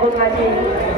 Bung Haji.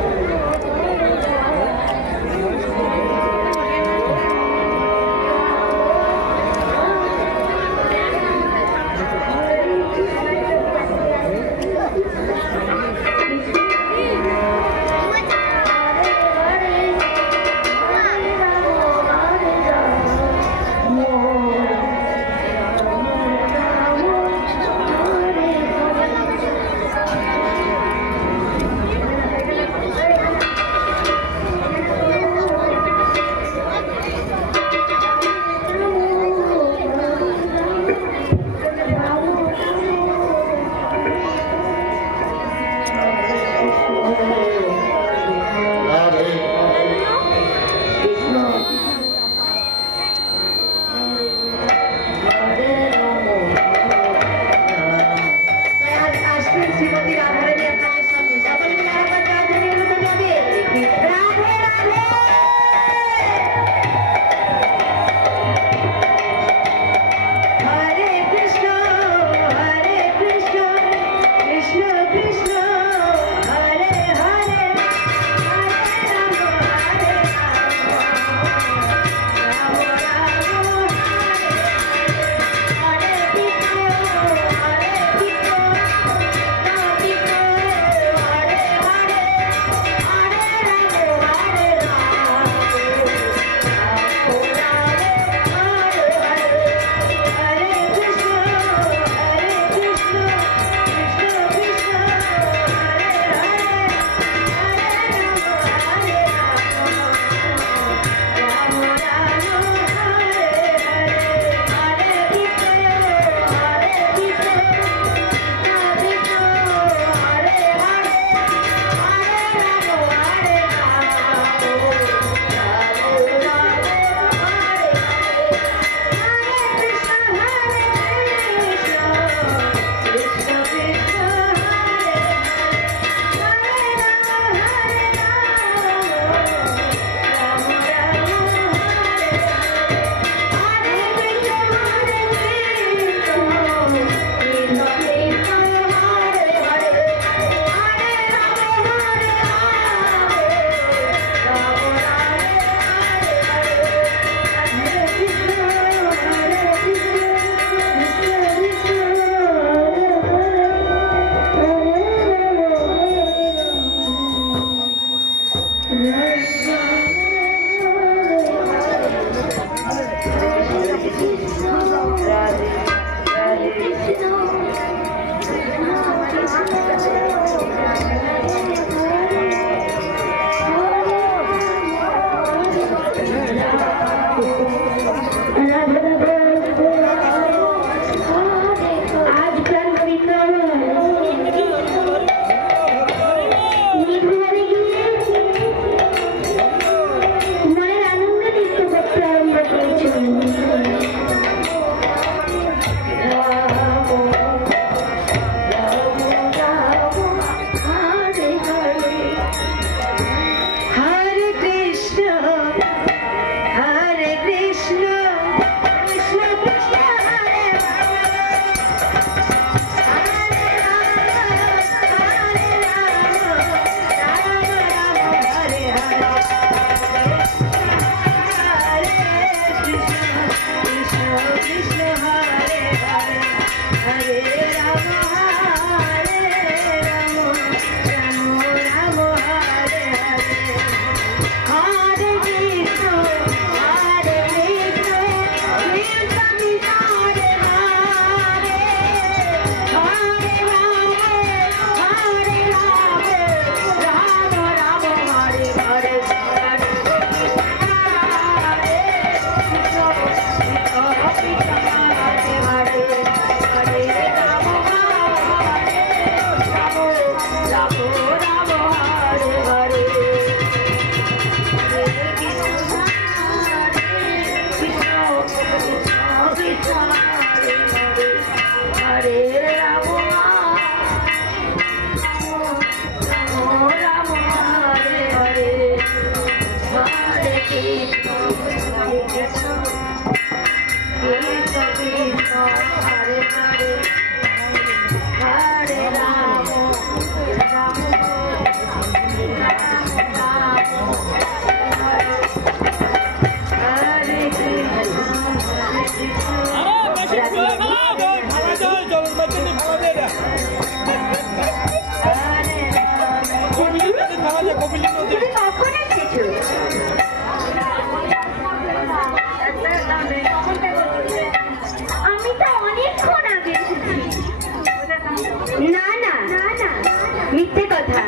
মিথ্যে কথা।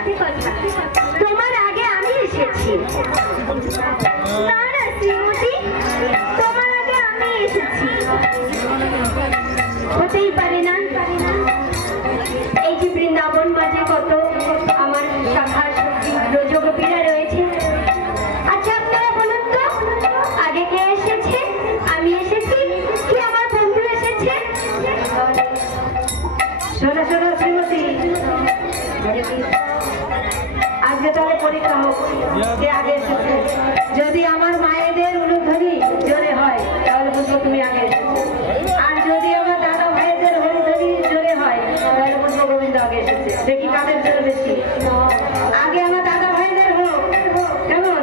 তোমার আগে আমি এসেছি। না না শ্রীমতী, তোমার আগে আমি এসেছি। হতেই পারে না। এই যে বৃন্দাবন মাঝে কত আমার শাখার ব্রজগোপীরা রয়েছে। আচ্ছা আপনারা বলুন তো, আগে কে এসেছে? আমি এসেছি কি আমার বন্ধু এসেছে? শোনো শোনো শ্রীমতী, আজকে তাহলে পরীক্ষা হোক কে আগে এসেছে। যদি আমার মায়েদের উলুধ্বনি জোরে হয় তাহলে বুঝবো তুমি আগে এসেছো, আর যদি আমার দাদা ভাইদের হরিধ্বনি জোরে হয় তাহলে বুঝবো গোবিন্দ আগে এসেছে। দেখি কাদের জোরে বেশি। আগে আমার দাদা ভাইদের হোক, কেমন?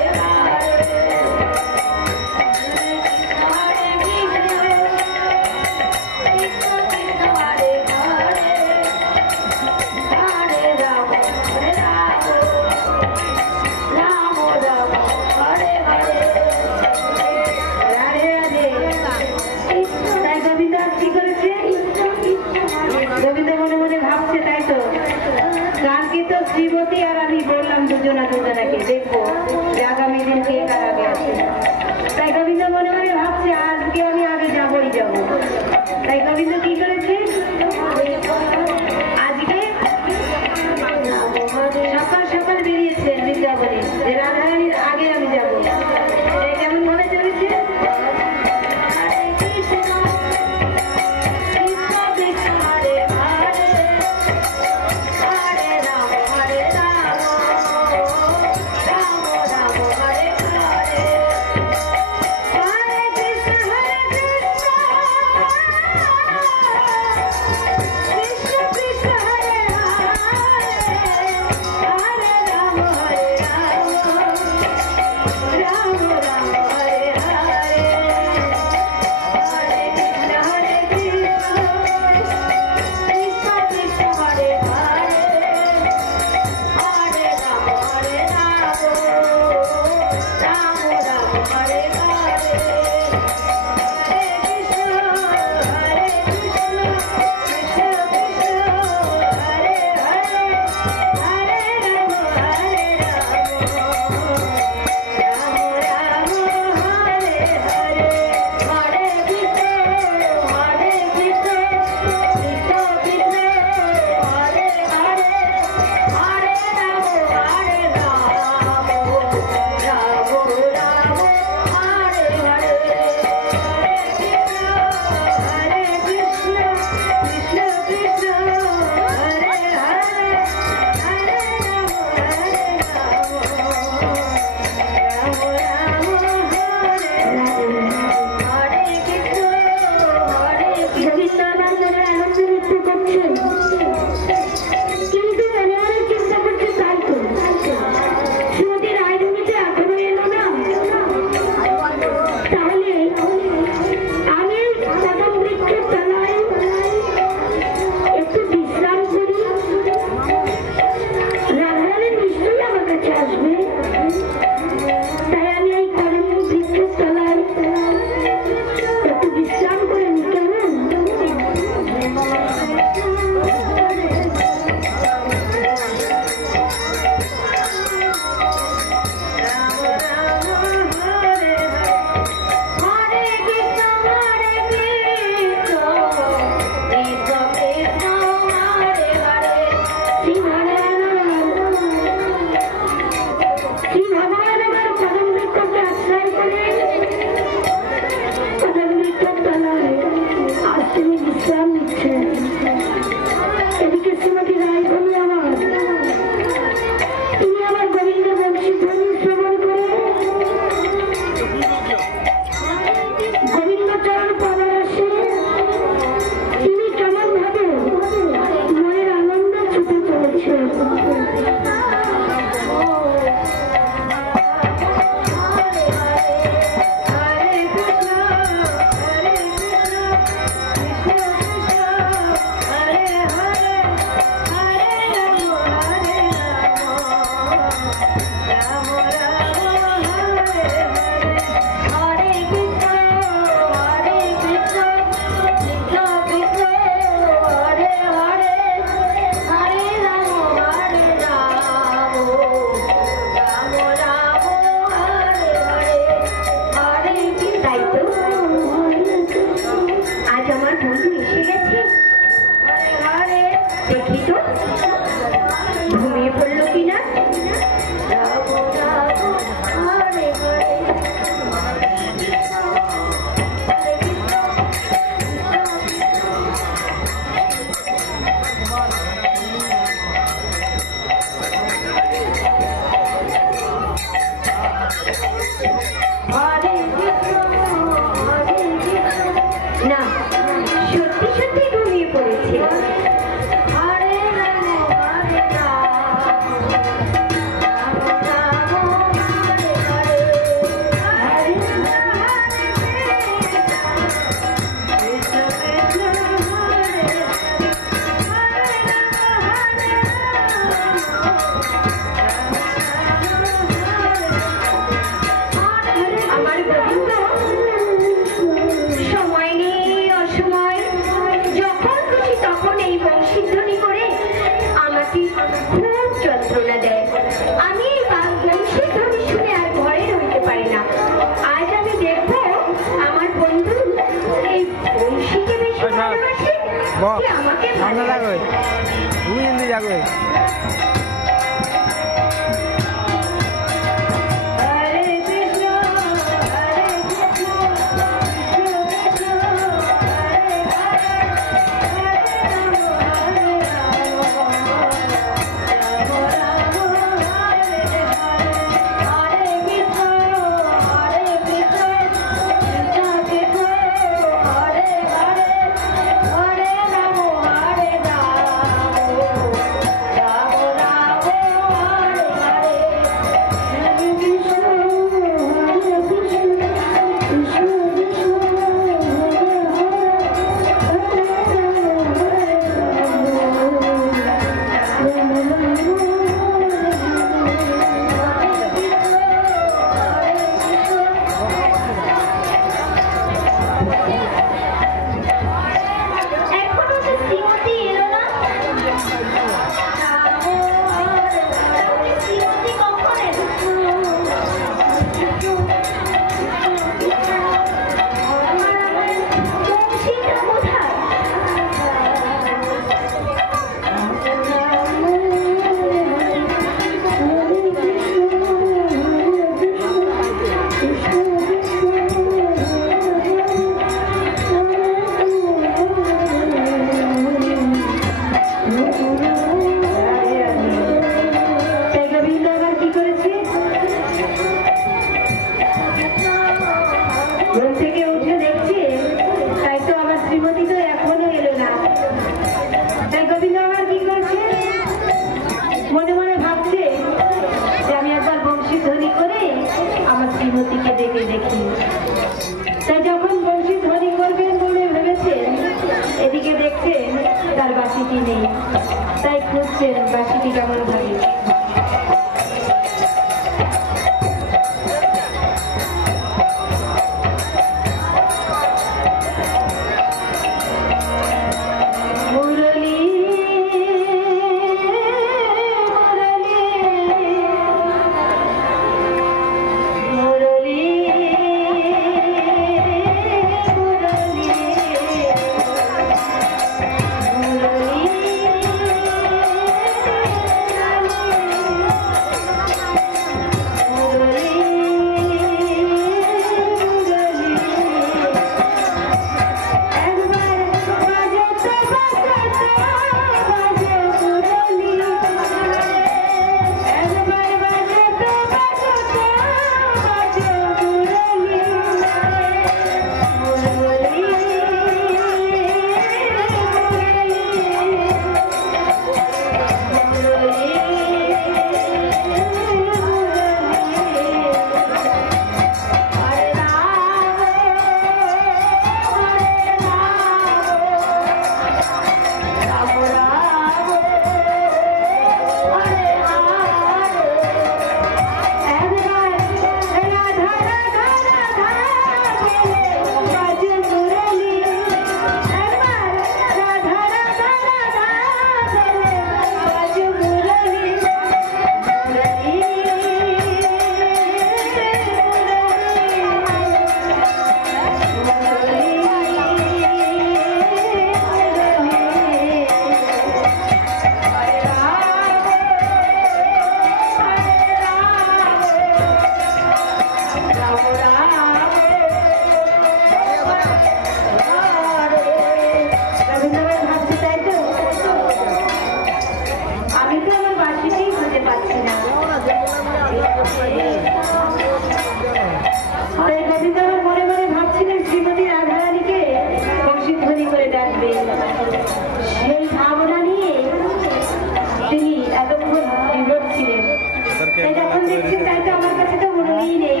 দেখছেন তাই তো আমার কাছে তো মুরলি নেই।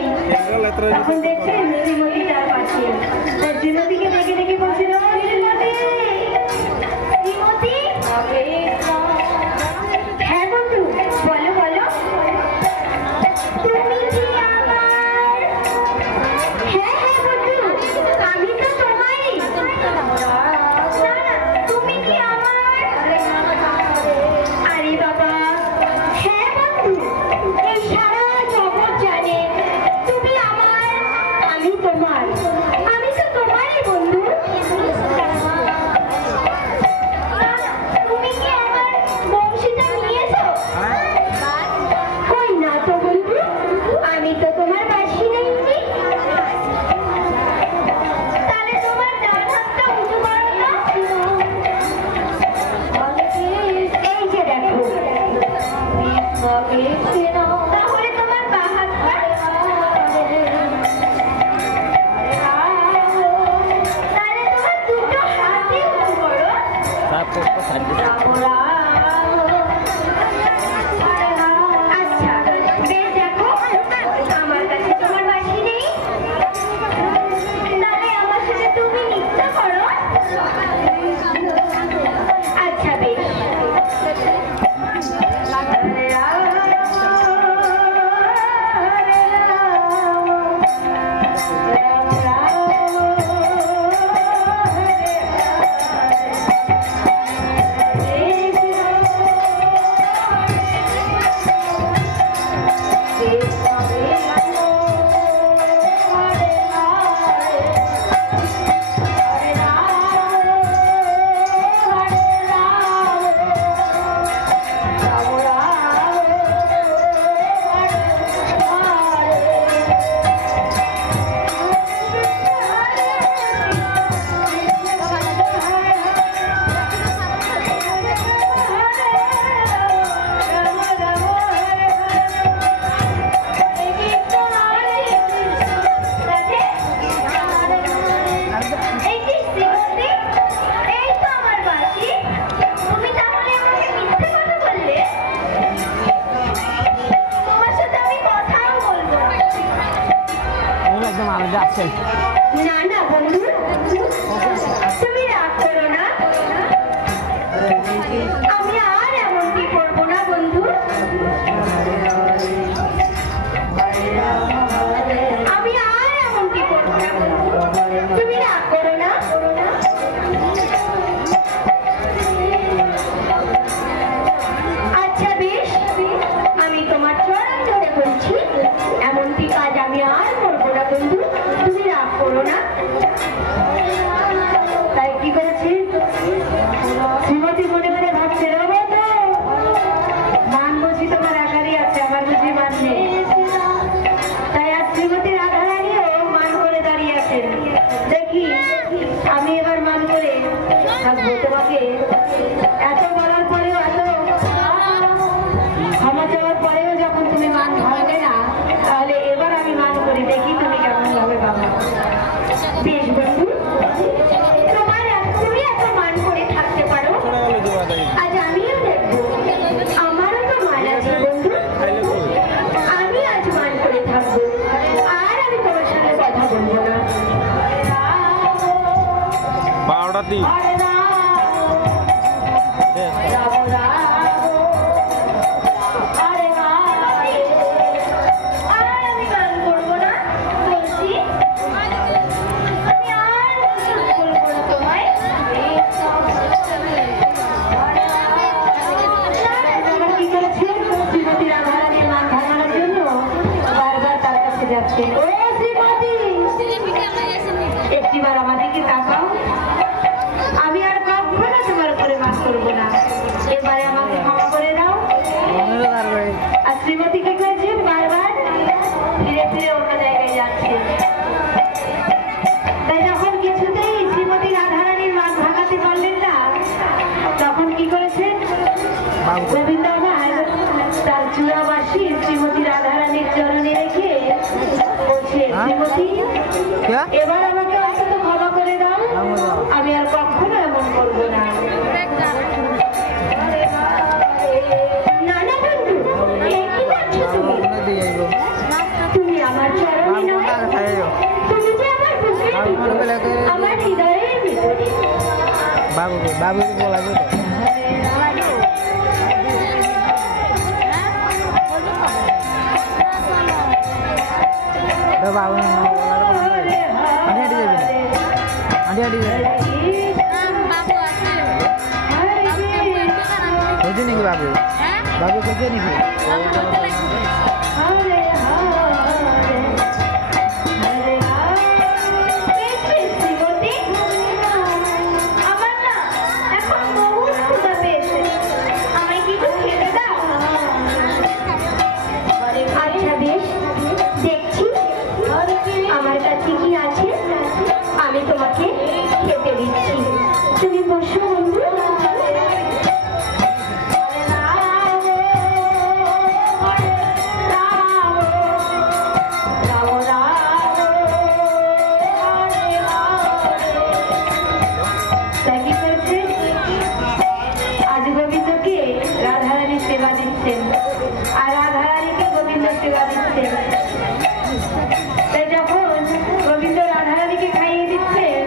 তখন দেখছেন শ্রীমতী তার পাশে, তাই শ্রীমতীকে দেখে দেখে বলছিল, শ্রীমতী শ্রীমতী। হ্যাঁ বন্ধু বলো বলো। তুমি কি আমার? হ্যাঁ হ্যাঁ বন্ধু, আমি তো তোমারই। না না, তুমি কি আমার? আরে বাবা, হ্যাঁ বন্ধু, এই সারা জগৎ জানে তুমি আমার, আমি তোমার, আমি তো তোমারই বন্ধু। তুমি কি আমার বংশীটা নিয়েছো? কই না তো বন্ধু, আমি তো তোমার বাসি নেইনি। তাহলে তোমার ডান হাতটা উঁচু করো তো। এই যে দেখো। তাহলে তোমার বাঁ হাতটা। তাহলে তোমার দুটো হাতই উঁচু করো। আচ্ছা বেশ, দেখো আমার কাছে তোমার বাঁশি নেই, তাহলে আমার সাথে তুমি নৃত্য করো। আচ্ছা বেশ। না না বন্ধু, তুমি রাগ করো না, আমি আর এমনটি করবো না বন্ধু। আমি আর এমনটি করবো না বন্ধু, তুমি রাগ করো না। আচ্ছা বেশ, আমি তোমার চরণ ধরে বলছি, এমনটি কাজ আমি আর করবো না বন্ধু, তুমি রাগ করো না। তাই কি করেছি? শ্রীমতী মনে মনে ভাবছে, রবো তো মান বুঝি তোমার একারই আছে, আমার বুঝি মান নেই। তাই আজ শ্রীমতী রাধারানীও মান করে দাঁড়িয়ে আছেন। দেখি আমি এবার মান করে থাকবো তোমাকে। এত বলার পরেও, এত ক্ষমা চাওয়ার পরেও যখন তুমি মান ভাঙবে না, তাহলে এবার আমি মান করি, দেখি তুমি কেমন ভাবে বাবা। বেশ বন্ধু, তুমি এত মান করে থাকতে পারো, আজ আমিও দেখবো। আমারও তো মান আছে বন্ধু, আমি আজ মান করে থাকবো, আর আমি তোমার সাথে কথা বলবো না। হরে রাম, রাম রাম, হরে হরে। আর আমি গান করবো না বলছি, আমি আর কিছু বলবো না তোমায়। এবার কি করেছে? শ্রীমতী রাধারানীর মান ভাঙানোর জন্য বারবার তার কাছে যাচ্ছে। ও শ্রীমতী, একটিবার আমার দিকে তাকাও, আমি আর কখনো তোমার উপরে মান করবো না, এবারে আমাকে ক্ষমা করে দাও। আর শ্রীমতী কি করেছেন? বারবার ফিরে ফিরে অন্য জায়গায় যাচ্ছে। তাই যখন কিছুতেই শ্রীমতী রাধারানীর মান ভাঙাতে পারলেন না, তখন কি করেছেন? গোবিন্দ ভাই তার চূড়াবাসী শ্রীমতী রাধারানীর চরণে রেখে বলছে, শ্রীমতী এবার আমাকে অন্তত ক্ষমা করে দাও, আমি আর কখনো এমন করবো না। না না বন্ধু, কি করছো তুমি? বাবু বলা যাবে তো বাবু আন্টি আন্টি যাবি আন্টি আন্টি যাবি হয়েছে নাকি বাবু বাবু হয়েছে নাকি আচ্ছা বেশ, দেখছি আমার কাছে কি আছে, আমি তোমাকে খেতে দিচ্ছি। তুমি বসো বন্ধু। তা কি করছে? আজ গোবিন্দকে রাধারানী সেবা দিচ্ছেন আর রাধারানীকে গোবিন্দ সেবা দিচ্ছেন। তাই যখন গোবিন্দ রাধারানীকে খাইয়ে দিচ্ছেন,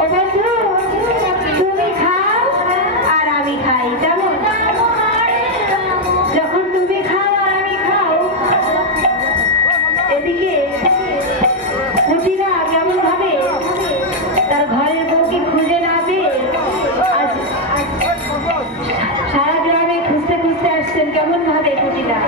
ও বন্ধু তুমি খাও আর আমি খাই, তেমন যখন তুমি খাও আর আমি খাও, এদিকে কুটিরা কেমন ভাবে তার ঘরের বউকে খুঁজে না পেয়ে আজ সারা গ্রামে খুঁজতে খুঁজতে আসছেন কেমন ভাবে কুটিরা।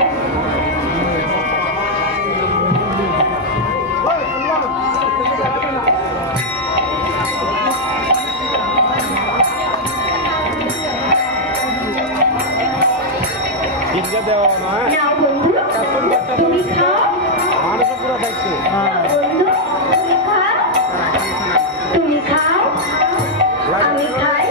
নাও বন্ধু, তুমি খাও। বন্ধু তুমি খাও, তুমি খাও, আমি খাই।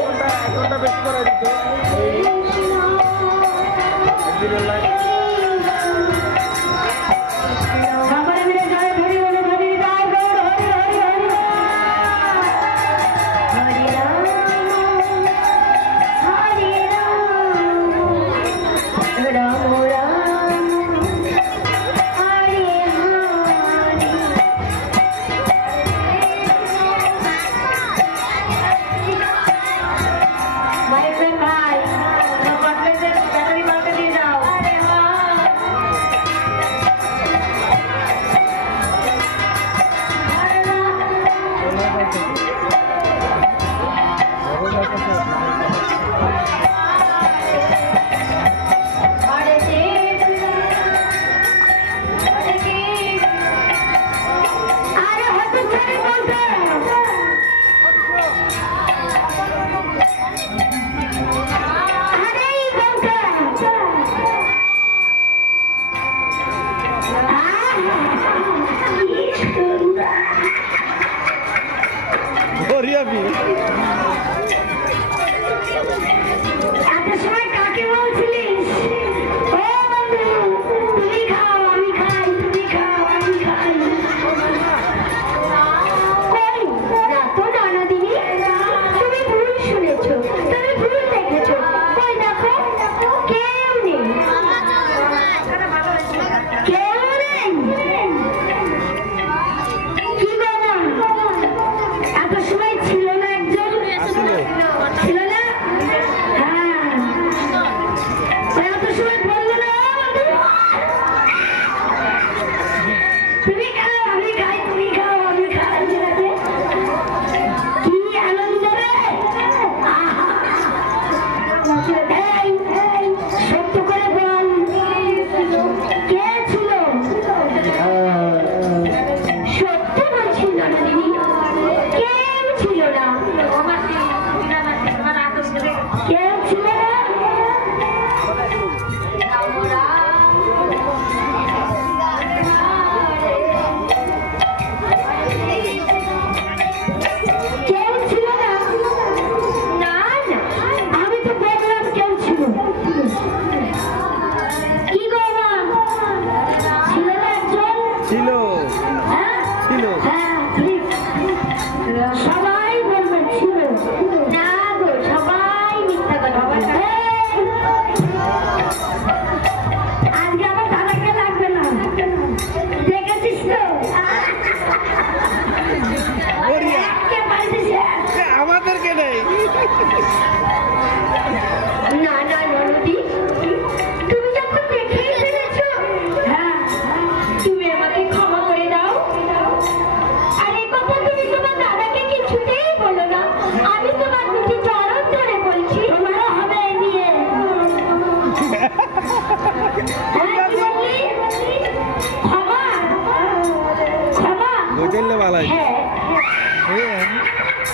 সবাই মিলে জয় হরি বল, হরি রাম, হরি হরি হরি হরে রাম, হরে রাম, রাম রাম, হরে হরে। মাইক ভাই কটলেটের ব্যাটারি মার্কে দিয়ে যাও। হরে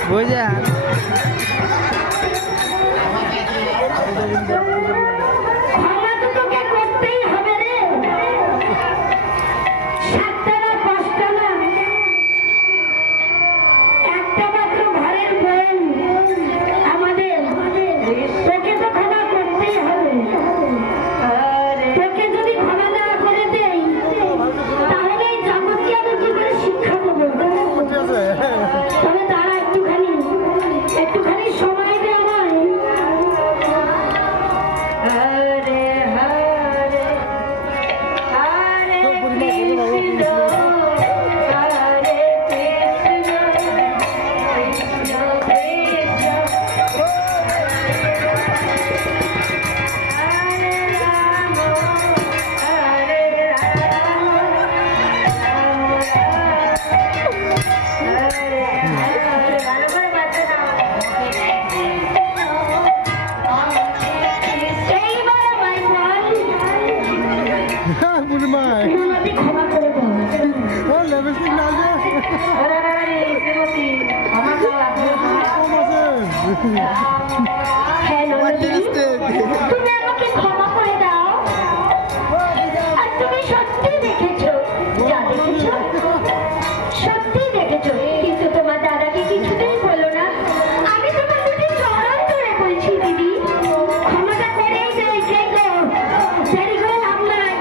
বুঝা ক্ষমা তো তোকে করতেই হবে রে। সাতটা না পাঁচটা না, একটা মাত্র ঘরের বোন আমাদের, তোকে তো ক্ষমা করতেই হবে। তোকে যদি ক্ষমা না করে দেই তাহলে এই জগৎকে আমি কি করে শিক্ষা দেবো? তবে তারা একটুখানি সময় দে আমায়। হরে হরে হরে কৃষ্ণ হরে কৃষ্ণ কৃষ্ণ কৃষ্ণ হরে রাম হরে রাম ক্ষমা করে দেবো। হ্যাঁ নন্দী, তুমি আমাকে ক্ষমা করে দাও। আর তুমি সত্যি দেখেছো, যা দেখেছো সত্যি দেখেছো, কিন্তু তোমার দাদাকে কিছুতেই বলো না। আমি তোমার দুটি চরণ ধরে বলছি দিদি, ক্ষমাটা করেই দেয় যে গো, দেরি করে লাভ নাই।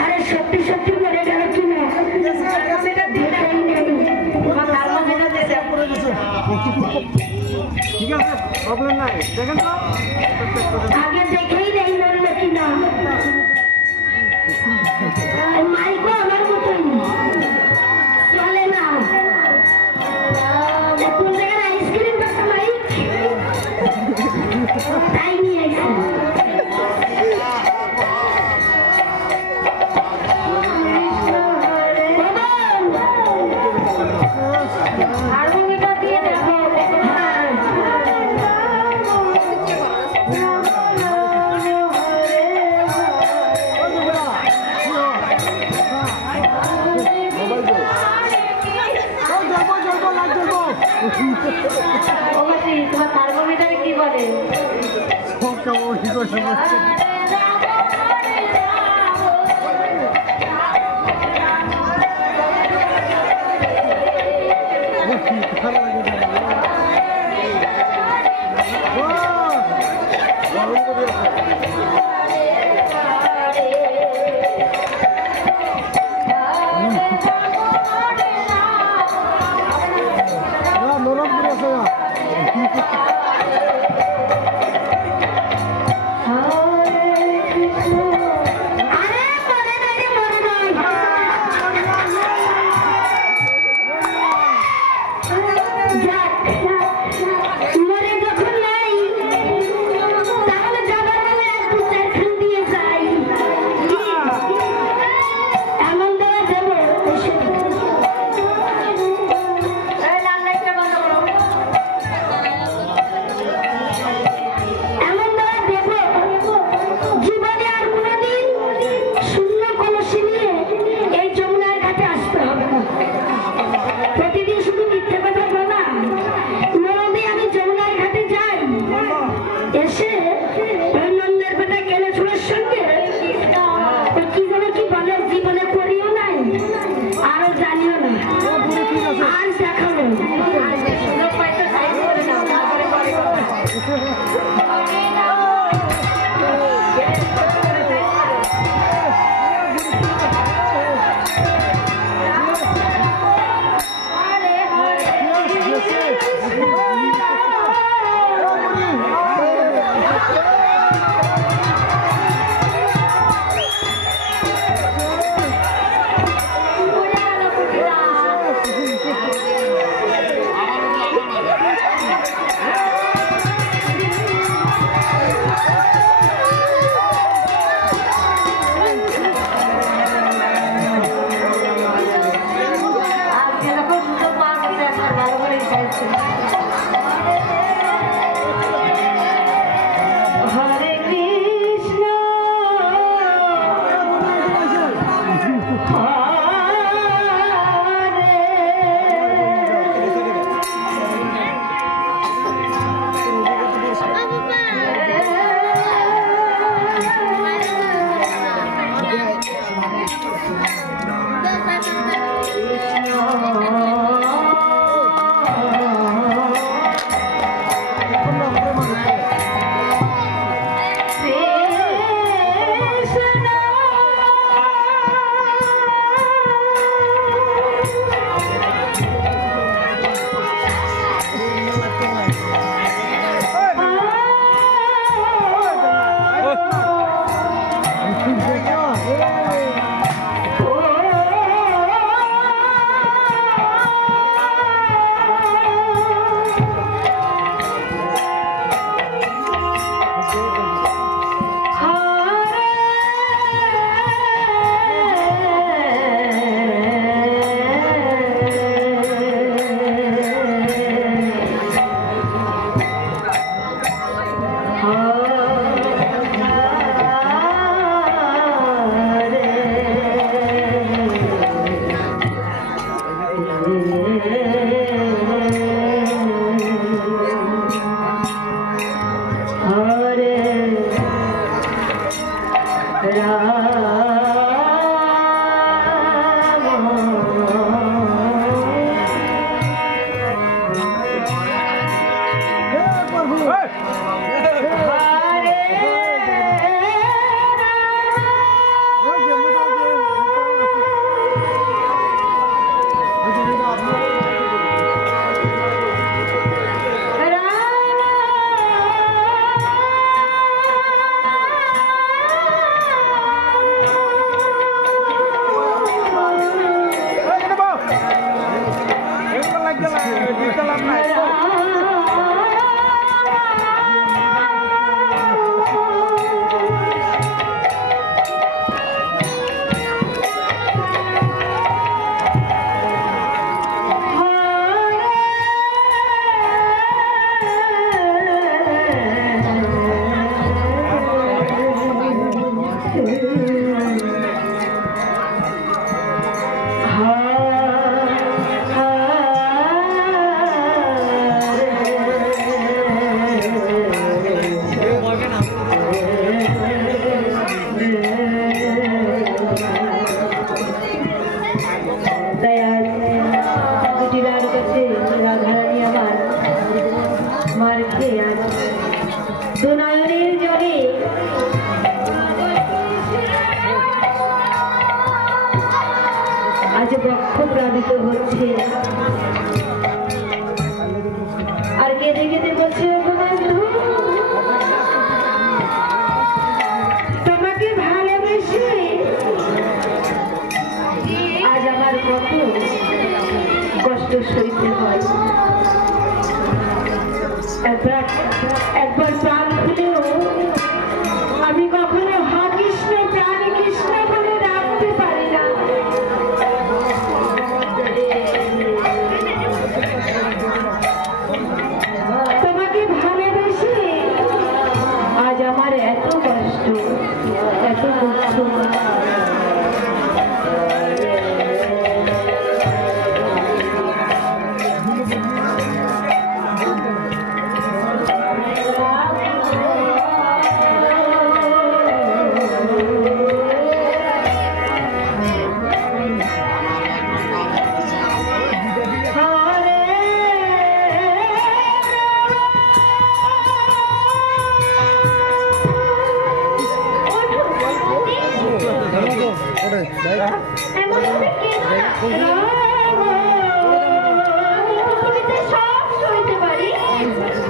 আরে সত্যি সত্যি মরে গেল কিনা সেটা দেখাই নেই। ঠিক আছে, প্রবলেম নাই, দেখেন তো আগে দেখেই নেই মরলো কিনা। মাইকও আমার মতোই চলে না। কোন জায়গায় আইসক্রিম একটা মাইক তাই নিয়ে আইসি। তোমার থার্মোমিটারে কি বলে? হরে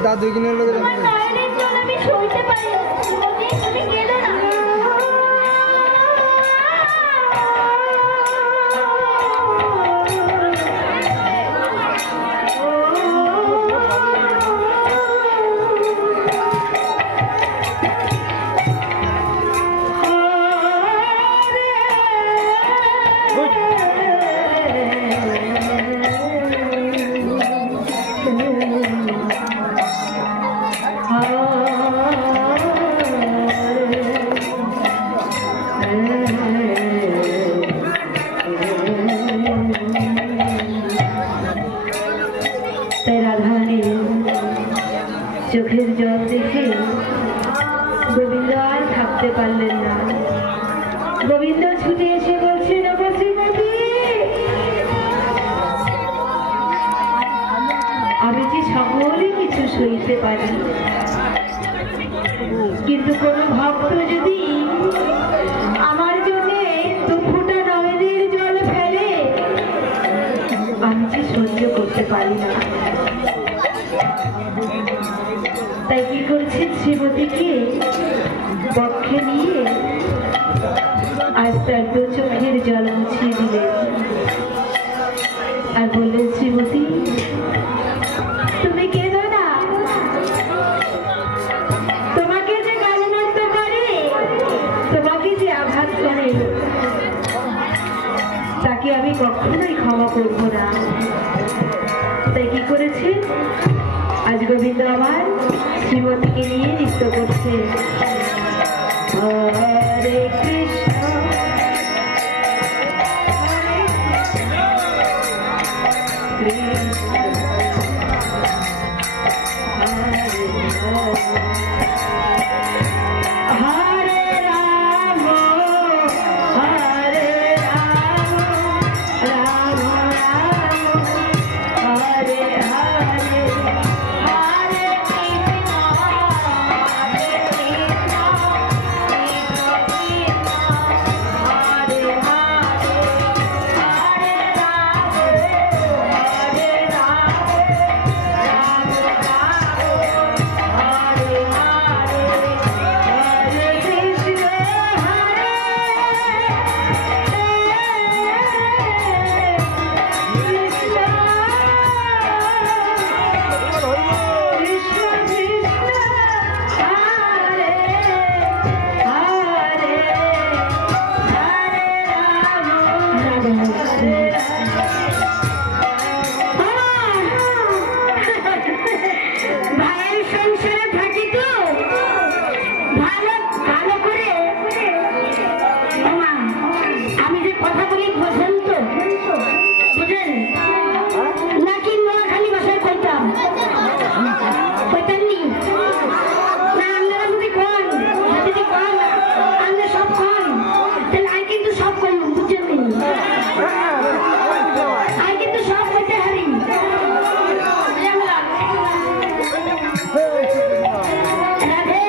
দাদু কিনে লোক Good. চোখের জল দেখে গোবিন্দ আর থাকতে পারলেন না। গোবিন্দ ছুটে এসে বলছেন, ওগো শ্রীমতী, আমি যে সকলে কিছু সইতে পারি, কিন্তু কোন ভক্ত যদি আমার জন্য দু ফোঁটা নয়নের জল ফেলে, আমি যে সহ্য করতে পারি না। তাই কি করছেন, শ্রীমতীকে পক্ষে নিয়ে আজ তার দু চোখের জল মুছিয়ে দিলেন আর বললেন, শ্রীমতী তুমি কেঁদো না, তোমাকে যে গালমন্দ করে, তোমাকে যে আঘাত করে, তাকে আমি কখনোই ক্ষমা করব না। তাই কি করেছে, আজ গোবিন্দ আমার শ্রীমতীকে নিয়ে নৃত্য করছে। হরে কৃষ্ণ কৃষ্ণ হরে রাম, হরে রাম, রাম রাম হরে হরে, হরে কৃষ্ণ হরে কৃষ্ণ, কৃষ্ণ কৃষ্ণ হরে হরে, হরে রাম হরে রাম, রাম রাম হরে হরে, হরে কৃষ্ণ হরে কৃষ্ণ, কৃষ্ণ কৃষ্ণ হরে হরে, হরে রাম হরে ভাইয়ের সংসারে থাকি তো ভালো ভালো করে। ওমা, আমি যে কথা বলি বোঝেন তো, বুঝেন নাকি নোয়াখালী ভাষায় কইতাম, কইতামনি না? আপনারা যদি কন, যদি কন আপনি সব কন, তাহলে আমি কিন্তু সব কইব, বুঝছেন নি? আমি কিন্তু সব কইতে হারি। রাধে,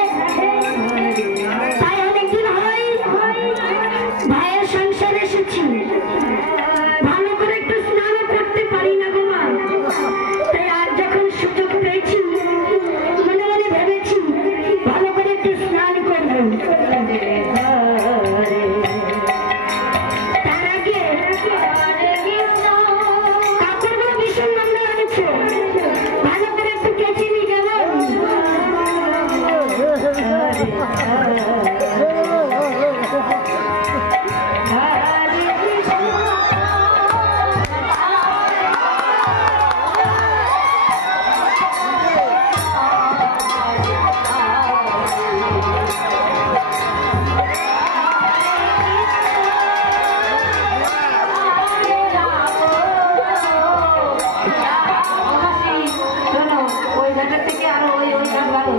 তাই অনেকদিন হয় ভাইয়ের সংসারে এসেছি, ভালো করে একটু স্নানও করতে পারি না গো মা। তাই আজ যখন সুযোগ পেয়েছি, মনে মনে ভেবেছি ভালো করে একটু স্নান করবো। তার আগে কাপড়গুলো ভীষণ নোংরা হয়েছে, ভালো করে একটু কেচে নিয়ে গেল। ওই ঘাটের থেকে আরো ওই ঘাট ভালো।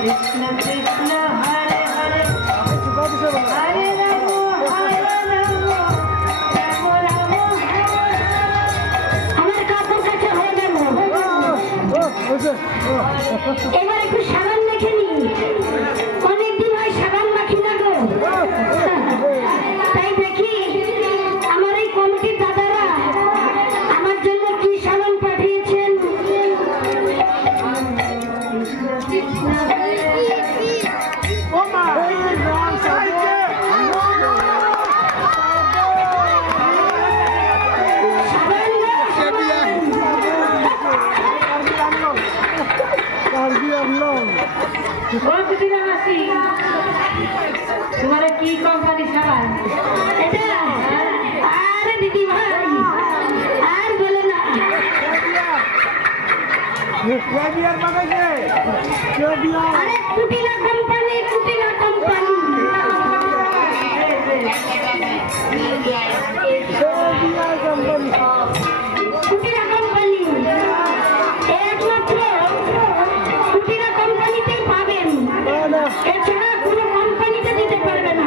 কৃষ্ণ কৃষ্ণ হরে হরে, হরে রাম রাম রাম। আমার কাপড় কাছে হয়ে গেল, এবার একটু সাবান মেখে নি, অনেকদিন হয় সাবান মাখি না গো। তাই দেখি আমার এই কমিটির দাদারা আমার জন্য কি সাবান পাঠিয়েছেন। তোমার কি কোম্পানি সাবান? এটা আরে দিদি ভাই আর বলে না আরে কুটিলা কোম্পানি কুটিলা কোম্পানি কুটিলা কোম্পানি একমাত্র কুটিলা কোম্পানিতেই পাবেন এছাড়া কোনো কোম্পানিতে দিতে পারবে না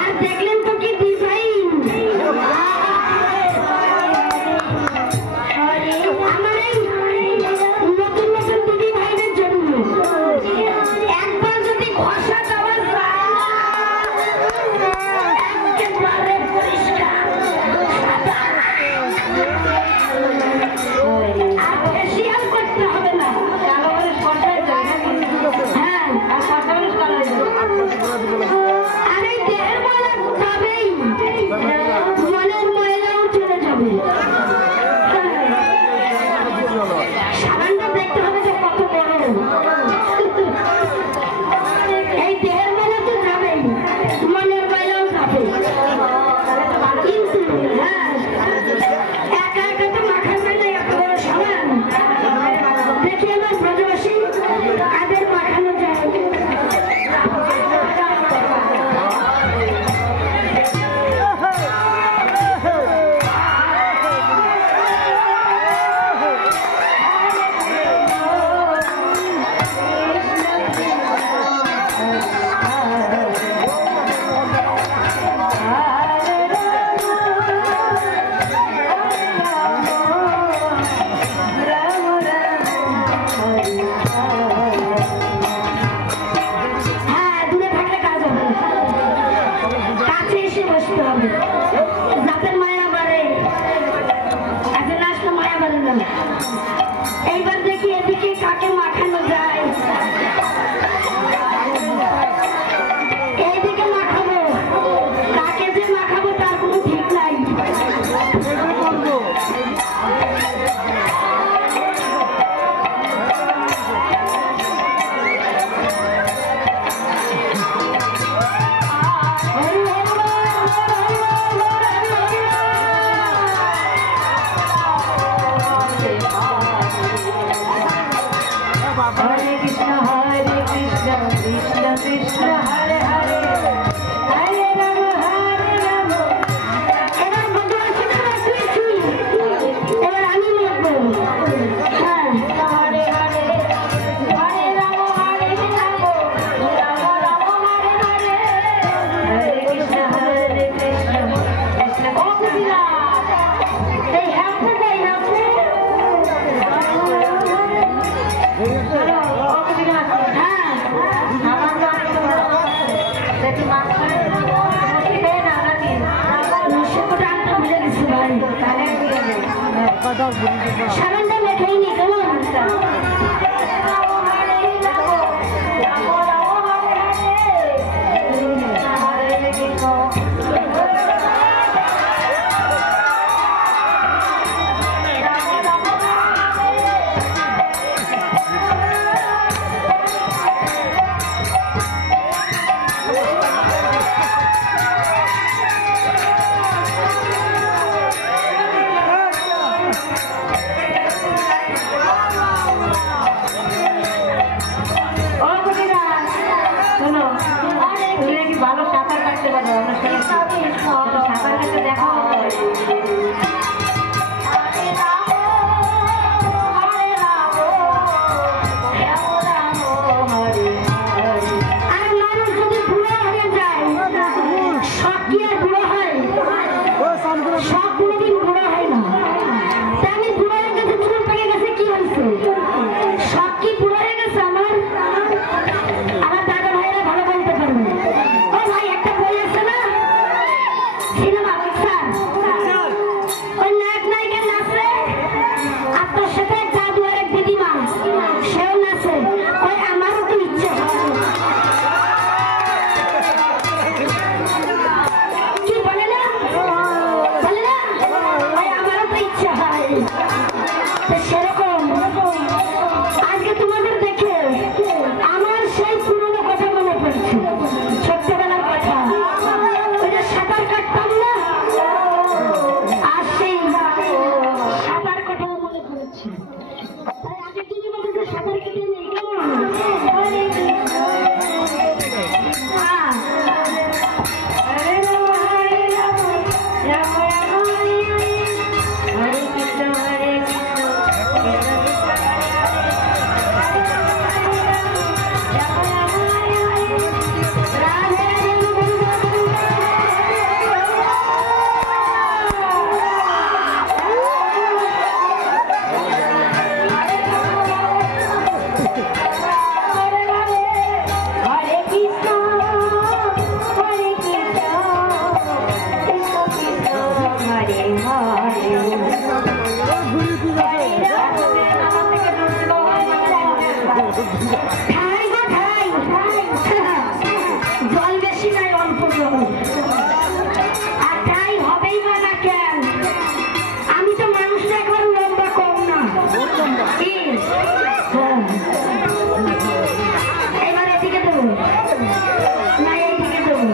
আর দেখলেন তো কি ডিজাইন আমার এই নতুন নতুন দিদি ভাইদের জন্য একবার যদি ঘষা দেওয়া যায় একেবারে পরিষ্কার সাদা আর ফেসিয়াল করতে হবে না হ্যাঁ আর এই দেহের ময়লা যাবেই মনের ময়লাও চলে যাবে সাবানটা দেখতে হবে যে কত বড় এই দেহের ময়লা তো যাবেই মনের ময়লাও যাবে কিন্তু হ্যাঁ একা একা তো মাখার ময়লা এত বড় সাবান দেখি আমার ব্রজবাসী কাদের মাখানো যায় হ্যাঁ দূরে থাকলে কাজ হবে না। কাছে এসে বসতে হবে যাতে মায়া বাড়ে কাছে না আসলে মায়া বাড়ে না এইবার দেখি এদিকে কাকে মাখানো যায় এইদিকে মাখাবো কাকে যে মাখাবো তার কোনো ঠিক নাই হরে কৃষ্ণ কৃষ্ণ কৃষ্ণ হরে হরে হরে রাম এবার ভগবান শিক্ষা রাখছি এবার আমি লিখবো হ্যাঁ হরে হরে হরে রাম হরে রাম রাম রাম হরে হরে হরে কৃষ্ণ কৃষ্ণ কৃষ্ণ ও কুটিলা এই হ্যাপটা দেয় না হ্যাঁ সেটা আনতে ভুলে গেছি ভাই সাবানটা মেখেই নি কেমন ও কুটিরা শোনো তুমি নাকি ভালো সাঁতার কাটতে পারো আমরা শুনেছি সাঁতার কাটতে দেখো আর মানুষ যদি বুড়ো হয়ে যায় সব কি আর বুড়ো হয় সব কোনোদিন বুড়ো হয় না তা আমি বুড়ো হয়ে গেছে চুল পেকে গেছে কি হয়েছে সব কি বুড়ো হয়ে গেছে আমার দাদা ভাইরা ভালো বলতে পারবে ও ভাই একটা বই আছে না সিনেমা পিকচার ওই নায়ক নায়িকা নাচে আর তোর সাথে দাদু আর এক দিদিমা সেও নাচে ওই আমারও তো ইচ্ছে হয় কি বলে না ওই আমারও তো ইচ্ছে হয় তো সেরকম আজকে তোমাদের দেখে আমার আগে দিনের মতো তো সাঁতার কেটে নেই কেমন? হরে কৃষ্ণ হরে রাম হরে রাম রাম রাম হরে হরে হরে কৃষ্ণ হরে কৃষ্ণ জল বেশি নাই অল্প জল আর তাই হবেই বা না কেন আমি তো মানুষটা একবার লম্বা কম না কি এবার এদিকে দেবো না এইদিকে দেবো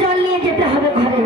জল নিয়ে যেতে হবে ঘরে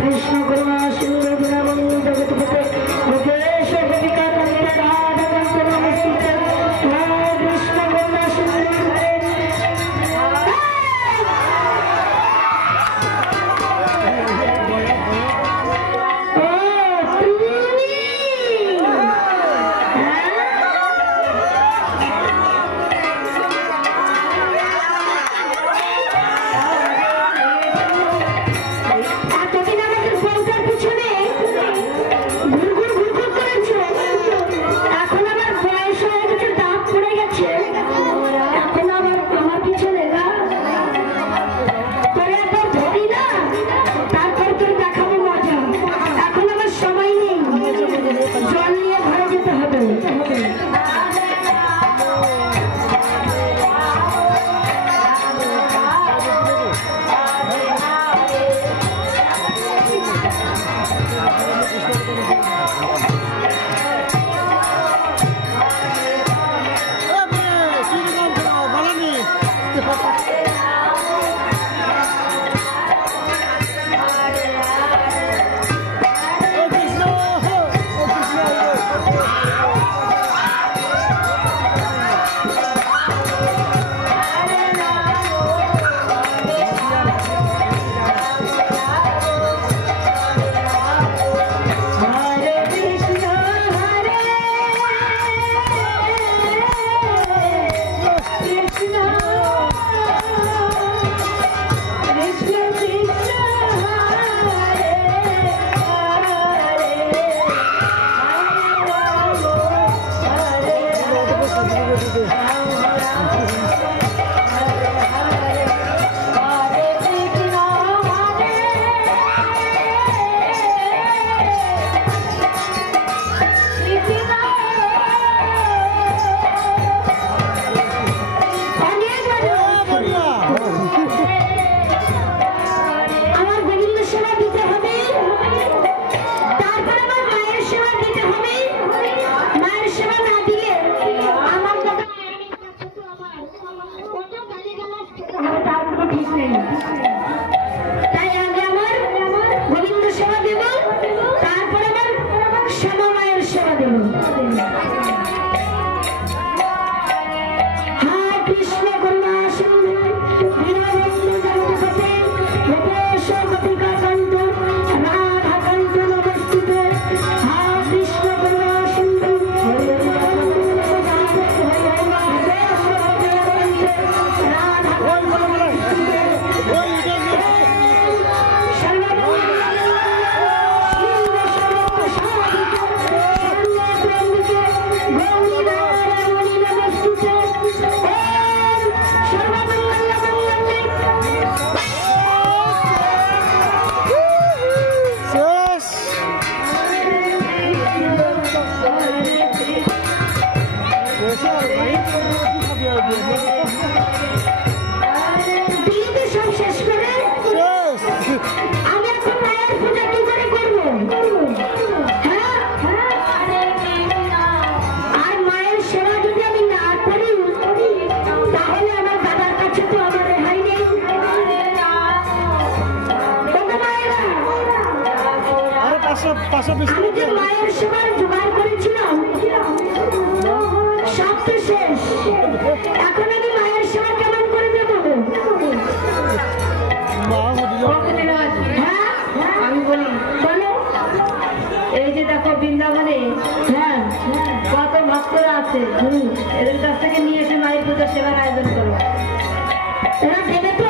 কৃষ্ণ করুণা সিন্ধু দীনবন্ধু জগৎপতি বলো। হ্যাঁ কৃষ্ণ করুণা সিন্ধু দীনবন্ধু জগৎপতে গোপেশ গোপিকা কান্ত রাধা কান্ত নমস্তুতে। হ্যাঁ কৃষ্ণ করুণা সিন্ধু আমি যে মায়ের সেবার জোগাড় করেছিলাম সব তো শেষ। এখন আমি মায়ের সেবা কেমন করে দেবো? হ্যাঁ আমি বলি বলো। এই যে দেখো বৃন্দাবনে হ্যাঁ কত ভক্তরা আছে, এদের কাছ থেকে নিয়ে এসে মায়ের পূজা সেবার আয়োজন করো। ওরা দেবে তো?